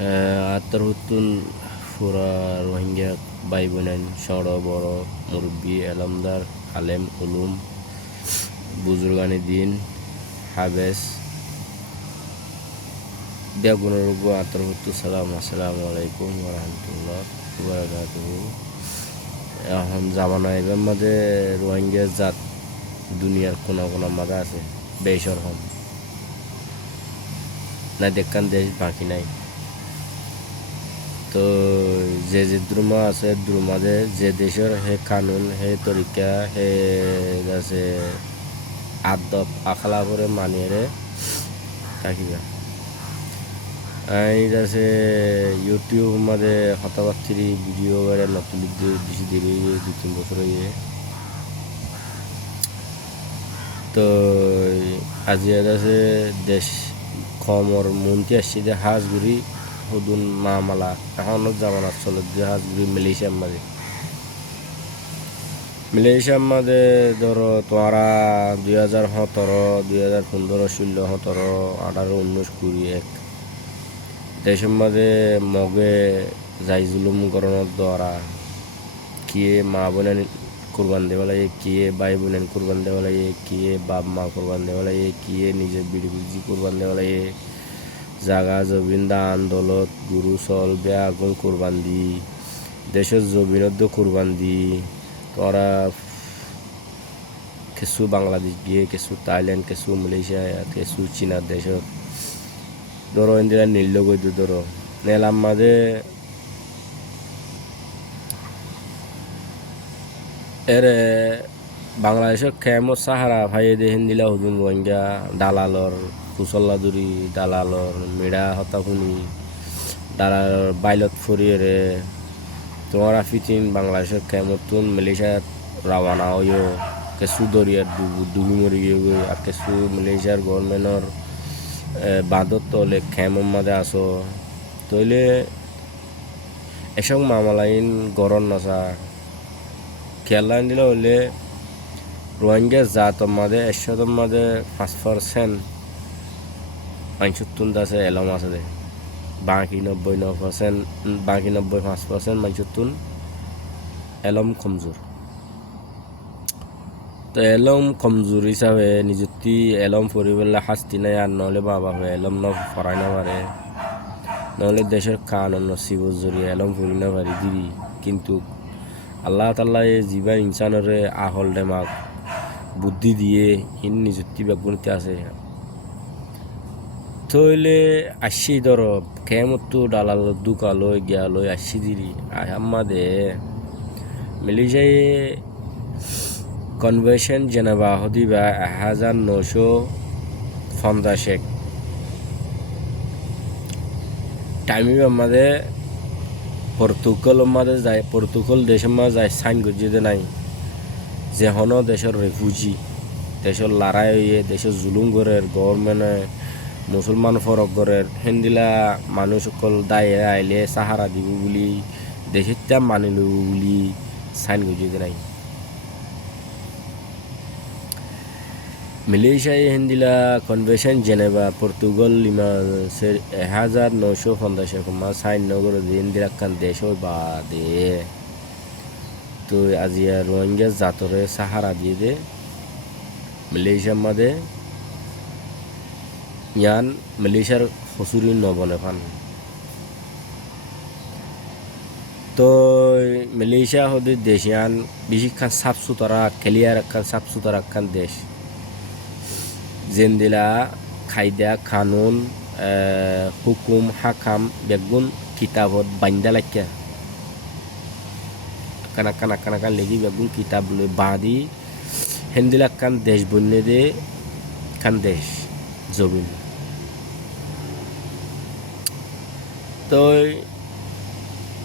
আত্মরহুতুন ফুরা রোহিঙ্গা ভাই বোনেন সড় বড় মুরব্বী এলমদার আলেম উলুম বুজুর্গানি দিন হাবেস বেগুনরুগ আত্মরহুতু সালাম আসসালামু আলাইকুম ওরহামতুল্লাহ বারাকাতুহু। এখন জামানা এবার মাঝে রোহিঙ্গা জাত দুনিয়ার কোনা কোনা মাঝে আছে বেশর হম না দেখান দেশ বাকি নাই। তো যে দ্রুমা আছে দ্রুমাদে যে দেশের হে কানুন হে তরিকা হে আছে আদব আখলা করে মানিয়ে থাকিবা এই আছে ইউটিউব মাঝে হতাবার্তির ভিডিও বেড়ে নতুন বেশি দেরি 2-3 বছর হয়ে। তো আজি আছে দেশ খমর মন্ত্রী আসছে যে হাজগুড়ি হুদুন মামালা এখনো জামানাত চলে যে হাজগুড়ি মালয়েশিয়ার মাঝে ধরো তোমরা 2017 2015 16 17 18 19 20 দেশের মাঝে মগে যাই জুলুম গরণের দ্বারা কিয়ে মা বোনের কুরবান দেওয়া লাগে কিয়ে ভাই বোনের কুরবান দেওয়া লাগে কিয়ে বাপ মা কুরবান দেওয়া লাগে কিয়ে নিজের বিড়ি কুরবান দেওয়া লাগে জাগা জবিন দান দৌলত গুরু চল বেয়া আগুন কুরবান দি দেশের জবিনদ্য কুরবান দি তোরা কিছু বাংলাদেশ গিয়ে কিছু থাইল্যান্ড কিছু মালয়েশিয়া কিছু চীনা দেশত ধরো ইন্দিরা নীল গইদ ধরো নেলাম মাঝে এর বাংলাদেশের খেমো সাহারা ভাইয়ে দে হিন্দিলা হুদুন রোহিঙ্গা দালালর কুসল্লাদুরি দালালর মিড়া হতাশুনি দালালর বাইলত ফরিয়ে তোমরা ফিচিন বাংলাদেশের খেমতুন মালয়েশিয়ার রাওয়ানা হইও কিছু দরিয়ার ডুবি মরি গিয়ে আর কিছু মালয়েশিয়ার গভর্নমেন্টর বাঁধত তলে খেমর মাঝে আসো তইলে এসব মামলাইন গরম নসা খেয়াল লাইন দিলে হলে রোহিঙ্গা জাতর মাঝে 100 মাঝে 5% মাইনসুত্তুন আছে এলম আছে দে বাকি 99% বাকি 95% মাইনসুত্তুন এলম কমজোর। তো এলম কমজোর হিসাবে নিযুক্তি এলম পরিবেলা শাস্তি নাই আর নহলে বাবা হয়ে এলম ন ফরাই না পারে নহলে দেশের কান নসিব জড়িয়ে এলম পরি না পারি দিদি কিন্তু আল্লাহ তাল্লাহ জীবা ইনসানের আহল দেমাক বুদ্ধি দিয়ে ইন নিযুক্তি বেগুনিতে আছে তইলে আসি ধর কেমতো ডালাল দুকালই গিয়ালই আসি দিলি আমাদে মালয়েশিয়ায় কনভেনশন জেনেভা হদিবা 1950 টাইমে আমাদের পর্তুগাল মাঝে যায় পর্তুগাল দেশের মাঝে যায় সাইন গজিয়ে নাই যে হন দেশের রেফিউজি দেশের লড়াই হইয়ে দেশের জুলুম গড়ের গভর্নমেন্টে মুসলমান ফরক গড়ের হেন্দিলা মানুষ সকল দায়ে আইলে সাহারা দিব বলি দেশের তা মানি লব বলি সাইন গজিয়ে নাই। মালয়েশিয়ায় হিন্দিলা convention Geneva Portugal Lima 1950 sign নগর হিন্দিলা কান দেশ বাদে তো আজিয়া রোহিঙ্গা জাতরে সাহারা দিয়ে দে মালয়েশিয়ার মাঝে ইয়ান মালয়েশিয়ার হসুরি নবনে ফান। তো মালয়েশিয়া হতে দেশ ইয়ান বেশি খান সাফ সুতরা ক্লিয়ার একখান সাফ সুতরা একখান দেশ জেন্দিলা খাইদা কানুন হুকুম হাকাম বেগুন কিতাবত বান্ধা লাইকা কানা কানা কানা কান লেগি বেগুন কিতাব লই বাঁধি হেন্দিলা কান দেশ বন্যে দে কান দেশ জবিন। তো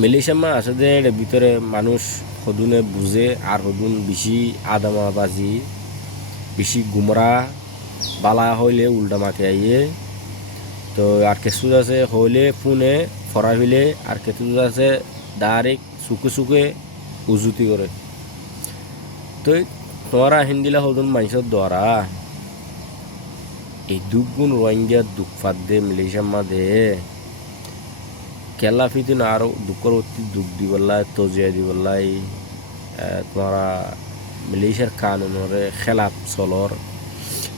মালয়েশিয়া মা আসলে এর ভিতরে মানুষ হদুনে বুঝে আর হদুন বেশি আদামাবাজি বেশি গুমরা বালা হইলে উল্টা মাকে আইয়ে তো আর কিছু আছে হইলে ফোনে ফরা হইলে আর কিছু আছে ডাইরেক্ট চুকে চুকে উজুতি করে। তো তোমরা হিন্দিলা হদুন মানুষের দ্বারা এই দুগুণ রোহিঙ্গা দুঃখ ফাঁদ দে মালয়েশিয়ার মাঝে খেলা ফিতিন আরও দুঃখর অতি দুঃখ দিবলাই তজিয়া দিবলাই তোমারা মালয়েশিয়ার কানুনরে খেলাপ চলর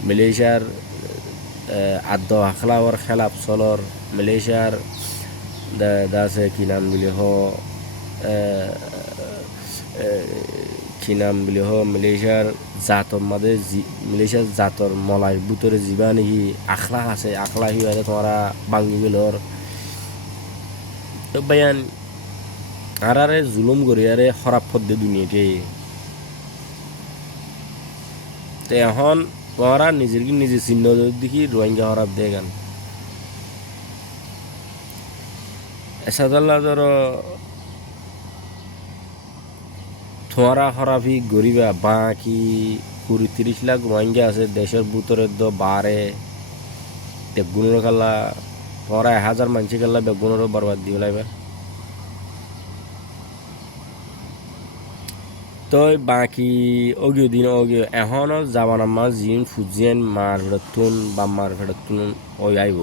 মালয়েশিয়ার আদ্য আখলাওয়ার খেলাপ চলর মালয়েশিয়ার দাসে কি নাম বিলি হ কি নাম বিলি হ মালয়েশিয়ার জাতর মাঝে মালয়েশিয়ার জাতর মলাই বুতরে যিবা নাকি আখলা আছে আখলা হিয়ারে তোমরা বাঙ্গি গেলর তো বায়ান আরারে জুলুম করিয়ারে খরাপ পদ্ধতি দুনিয়াতে তো এখন তোমরা নিজের কি নিজে চিহ্ন দেখি রোহিঙ্গা খরাপ দিয়ে গান এসাদাল্লা ধরো তোমরা খরাপি গরিবা বাকি ২০-৩০ লাখ রোহিঙ্গা আছে দেশের ভিতরে তো বারে বেগুনের খাল্লা তোমরা ১,০০০ মানুষ খাল্লা বেগুনেরও বরবাদ দিয়ে লাইবা তো বাকি অগিও দিন অগিও এখনও যাবান আমার জিন ফুজিয়েন মার ফেরতুন বা মার ফেরতুন ওই আইব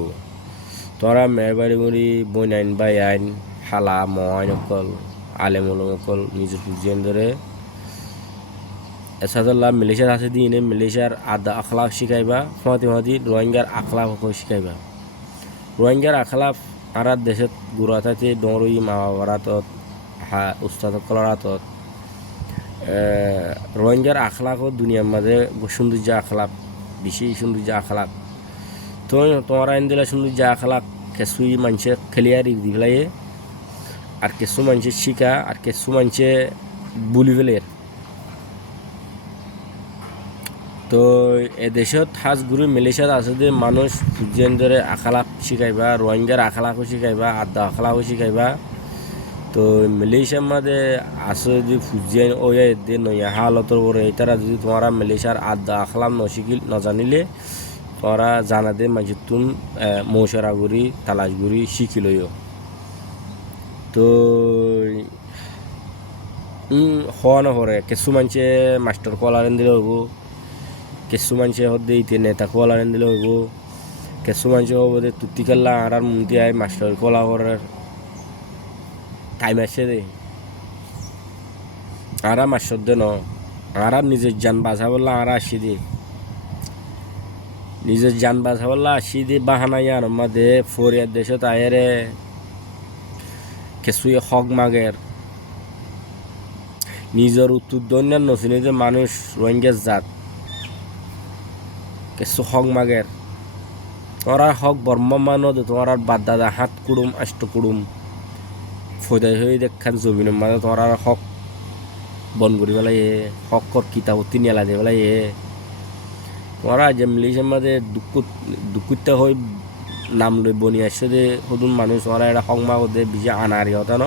তোরা মেহরবানি করি বইন আইন বাই আইন হালা মহাইন অকল আলেমুল অকল নিজের ফুজিয়েন ধরে এসাদুল্লাহ মালয়েশিয়ার আছে দিনে মালয়েশিয়ার আদা আখলাফ শিখাইবা ফাঁতি রোহিঙ্গার আখলাফ শিখাইবা রোহিঙ্গার আখলাফ আর দেশত গুড়াতাতে ডরই মা বাবারাতত উস্তাদ কলরাতত রোহিঙ্গার আখলাক দুনিয়ার মাঝে সৌন্দর্য আখলাক বেশি সৌন্দর্য আখলাক তো তোমার আইন দিলে সৌন্দর্য আখলাক কিছুই মানুষের খেলিয়ারি দি ফেলাইয়ে আর কিছু মানুষের শিকা আর কিছু মানুষে বুলি ফেলের তো এ দেশত হাজগুড়ি মালয়েশিয়াত আছে যে মানুষ ফুজিয়ান ধরে আখলাক শিখাইবা রোহিঙ্গার আখলাকও শিখাইবা আদা আখলাকও শিখাইবা তো মালয়েশিয়ার মধ্যে আসে যদি ফুজিয়ান ওয়া দে নয়া হালতর পরে এটারা যদি তোমরা মালয়েশিয়ার আদা আখলাম নশিকিল নজানিলে তোমরা জানা দে মাঝুতুন মৌসারাগুড়ি তালাশগুড়ি শিখিলইও তো হওয়া না হরে কিছু মানুষে মাস্টার কলারেন দিলে হইব কিছু মানুষে হতে ইতে নেতা কলারেন দিলে হইব কিছু মানুষে হব দে তুতি কাল্লা আর মুন্তি আয় মাস্টার কলা হরার টাইম আসে দে আর মাস্টার দে ন আর নিজের যান বাঁচা বললা আর আসি দে নিজের যান বাঁচা বললা আসি দে বাহানা আর মাঝে ফরিয়ার দেশত আয়েরে কিছুই হক মাগের নিজের উত্তর দন্যার নচিনে যে মানুষ রোহিঙ্গার জাত কিছু হক মাগের তোরা হক বর্ম মানো দে তোমার বাদ দাদা হাত কুড়ুম আষ্ট কুড়ুম ফদাই হয়ে দেখান জমিনের মাঝে তোমার হক বন করি পেলাই হকর কিতাবতি নেলা দিয়ে পেলাই তোমরা যে মালয়েশিয়ার মাঝে দুঃখিতা হয়ে নাম লই বনি আসছে যে সদুন মানুষ ওরা এটা সংমা দে বিজে আনারি হতা ন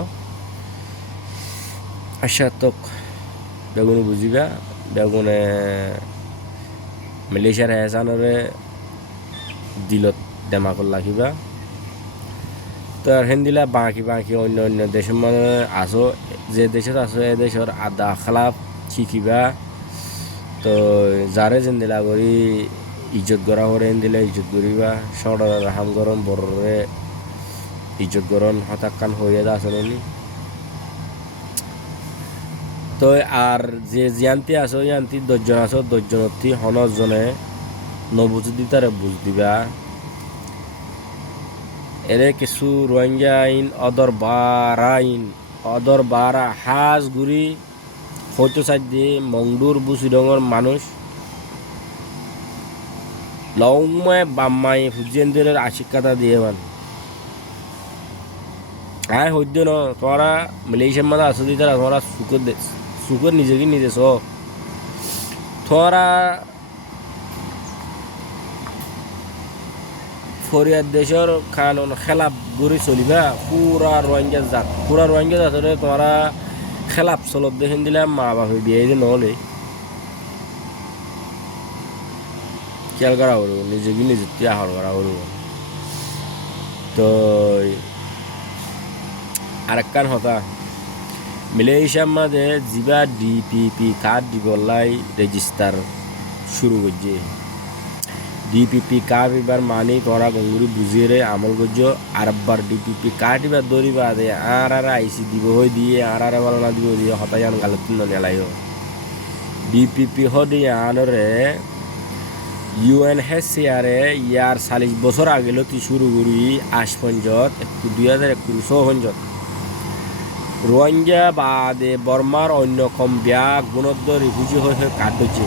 আশা তোক বেগুনে বুঝিবা বেগুনে মালয়েশিয়ার হেসানরে দিলত দেমাকল রাখিবা তো আর হেন্দিলা বাকি অন্য দেশের মানে আসো যে দেশত আসো এ দেশের আদা খালাপ শিখিবা তো যারে যেন দিলা করি ইজ্জত গড়া করে দিলে ইজ্জত করিবা সড়র হাম গরম বড়রে ইজ্জত গরম হতাকান হয়ে যা আসলে তো আর যে জিয়ান্তি আছো ইয়ান্তি 10জন আছো 10জনতি হনজনে নবুঝদি তারে বুঝ দিবা এরে কিছু রোহিঙ্গা আইন অদর বারা হাজ গুড়ি হয়তো সাইড দিয়ে মংডুর বুসিডঙর মানুষ লংমায় বাম্মাই ফুজিয়েন্দের আশিক্ষাতা দিয়ে মান হ্যাঁ হইত ন তোমরা মালয়েশিয়ার মধ্যে আসো দি তারা তোমরা সুখের নিজেকে নিজে তোমরা ফরিয়ার দেশের কানুন খেলাপ গড়ি চলিবা পুরা রোহিঙ্গা জাতরে তোমরা খেলাপ চলত দেখেন দিলে মা বাপে বিয়ে দিয়ে নহলে খেয়াল করা হলো নিজেকে নিজে আহর করা হলো তো আরেকখান হতা মালয়েশিয়ার মাঝে যিবা ডিপিপি কার্ড দিবলাই রেজিস্টার শুরু করছে ডিপিপি কার্ড এবার মানি তোরা গঙ্গুরি বুঝিয়ে রে আমল করছ আরবার ডিপিপি কার্ড এবার দৌড়িবা দে আর আইসি দিব হয়ে দিয়ে আর বলা না দিব দিয়ে হতাই আন গালত নেলাইও ডিপিপি হদি আনরে ইউএনএইচসিআরে ইয়ার 40 বছর আগেলো তি শুরু করি আজ পর্যন্ত 2021 রোহিঙ্গা বাদে বর্মার অন্য কম ব্যাগ গুণদ্দ রিফিউজি হয়ে কার্ড হচ্ছে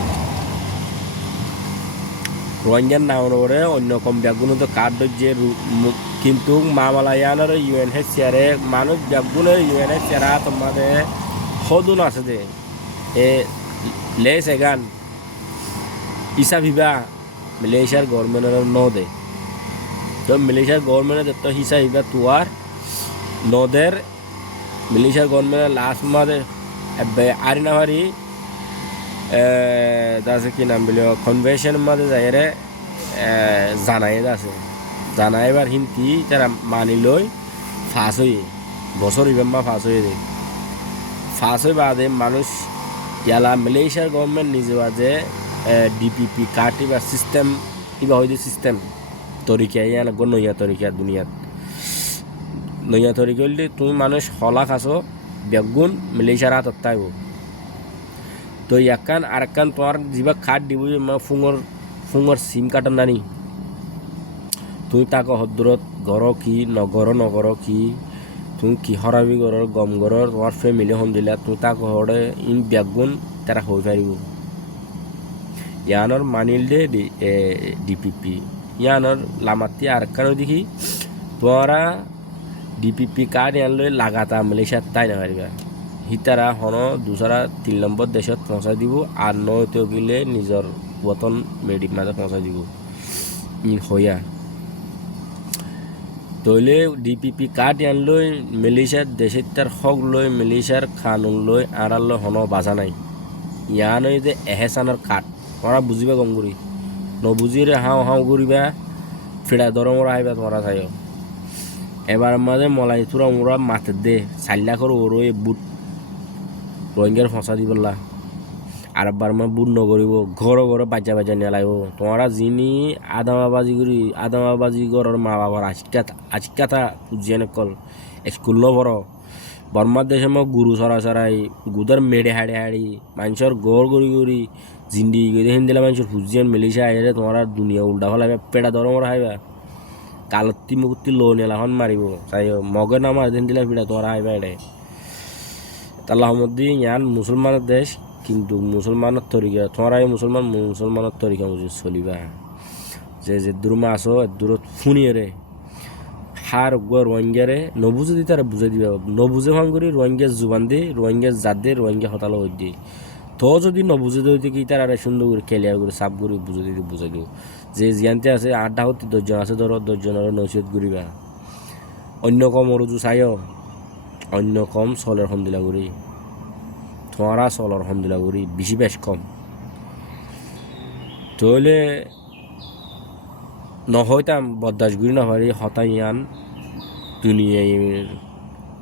রোহিঙ্গার নামরে অন্য কম ব্যাগ গুণদ্দ কার্ড হচ্ছে কিন্তু মামালায়ানের ইউএনএইচসিআরে মানুষ ব্যাগগুলোর ইউএনএইচসিআর তোমাদের সদুন আছে দে এ লেস এগান ইসা ভিবা মালয়েশিয়ার গভর্নমেন্টের ন দে তো মালয়েশিয়ার গভর্নমেন্টের তো হিসা ভিবা তুয়ার নদের মালয়েশিয়ার গভর্নমেন্টের লাস্ট মাদে আরিনাহারি দাসে কি নাম বলিও কনভেনশন মাদে যাইরে জানাই আছে জানাইবার হিন্তি তারা মানি লই ফাঁস হয়ে বছর ইবেম্মা ফাঁস হয়ে দেয় ফাঁস হয়ে বাদে মানুষ ইয়ালা মালয়েশিয়ার গভর্নমেন্ট নিজে বাজে ডিপিপি কার্ড বা সিস্টেম কিবা হয়তো সিস্টেম তরিকা ইয়ান নইয়া তরিকা দুনিয়াত নইয়া তরিকা হলে তুমি মানুষ হলা খাসো বেগুন মালয়েশিয়ার হাতত তাইব তো একান আর একান তোমার যা কার্ড দিব ফুঙর সিম কার্ড নানি তুমি তাকে হদ্দরত গর কি নগর কি তুমি কি হরাবি গরর গম গরর তোমার ফ্যামিলি হম দিলা তুমি তাকে হরে ইন বেগুন তারা হয়ে পারিব ইয়ানোর মানিল দে ডিপিপি ইয়ানোর লামাতি আর কানো দেখি তোরা ডিপিপি কার্ড ইয়ানলৈ লাগাতা মালয়েশিয়াত তাই না পারিবা হিতারা হন দুসরা 3 নম্বর দেশত পৌঁছাই দিব আর নয়তো গিলে নিজর বতন মেডিক মাঝে পৌঁছাই দিব ইন হইয়া তইলে ডিপিপি কার্ড ইয়ানলৈ মালয়েশিয়ার দেশের তার হক লই মালয়েশিয়ার কানুন লই আড়ালৈ হন বাজা নাই ইয়ানই যে এহেসানৰ কার্ড তোমরা বুঝিবা গম করি নবুঝিরে হাও করিবা ফিরা দরমরা আইবা তোমরা চাইও এবার মাঝে মলাই তোরা মোরা মাথে দে 4 লাখর ওরো বুট রোহিঙ্গার ফসা দিবলা আর বারমা বুট নগরিব ঘর বাজা নিয়ে লাইব তোমরা যিনি আদামাবাজি ঘরের মা বাবার আশিকাতা পুজিয়ে নকল স্কুল নভর বর্মার দেশে গুরু সরাই গুদার মেড়ে হাড়ি মানুষের গড় গড়ি জিন্দি গিয়ে হিন্দিলা মানুষের ফুজিয়ান মালয়েশিয়া আইরে তোমরা দুনিয়া উল্টা ফেলাইবা পেটা দরমর হাইবা কালত্তি মুকুতি লো নেলাখন মারিব চাই মগে না মার দিলা পিড়া তোমরা হাইবা এড়ে তাল্লাহ মধ্যে ইয়ান মুসলমানের দেশ কিন্তু মুসলমানের তরিকা তোমরা এই মুসলমানের তরিকা বুঝি চলিবা যে দূরমা আসো দূরত ফুনিয়ে রে হার রোহিঙ্গারে নবুঝে দি তারা বুঝাই দিবা নবুঝে ভাঙ করি রোহিঙ্গা জুবান দে রোহিঙ্গা জাত দে রোহিঙ্গা হতালো হই দিয়ে তো যদি নবুঝে দিতে কি তার সুন্দর করে ক্লিয়ার করে সাফ করে বুঝাই দিব যে জিয়ানতে আছে 8টা হতে 10 জন আছে ধরো 10 জনের নসিহত করিবা অন্য কম রুজু চাইও অন্য কম চলের হমদিলা করি তোমরা চলের হমদিলা করি বেশ কম তাহলে নহয়তাম বরদাস গুড়ি না পারি হতাই আন দুনিয়ায়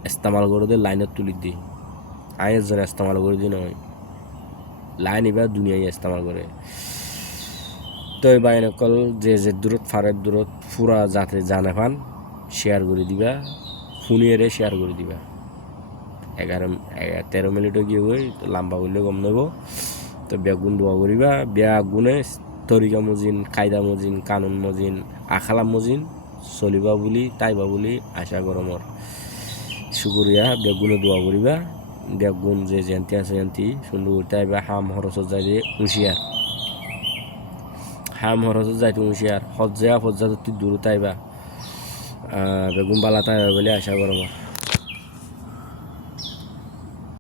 ইস্তেমাল করে দে লাইনত তুলি দি আইনজন ইস্তেমাল করে দি নয় লাইন এবার দুনিয়ায় ইস্তেমাল করে তো এবার নকল যে দূরত ফারের দূরত পুরা যাতে জানে পান শেয়ার করে দিবা ফোনিয়ে শেয়ার করে দিবা 13 মিনিটও গিয়ে ওই লম্বা করলে গম নেব তো বেগুন দোয়া করিবা বেগুনে তরিকা মজিন কায়দা মজিন কানুন মজিন আখালা মজিন চলিবা বুলি তাইবা বুলি আশা গরমর শুকুরিয়া বেগুনে দোয়া করিবা বেগুন যে জানতে আছে জানতি সুন্দর তাইবা হাম হরসত যাই দিয়ে হুঁশিয়ার হাম হরসত যাইতে হুঁশিয়ার হজ্জা তুই দূর তাইবা বেগুন বালা তাইবা বলে আশা গরমর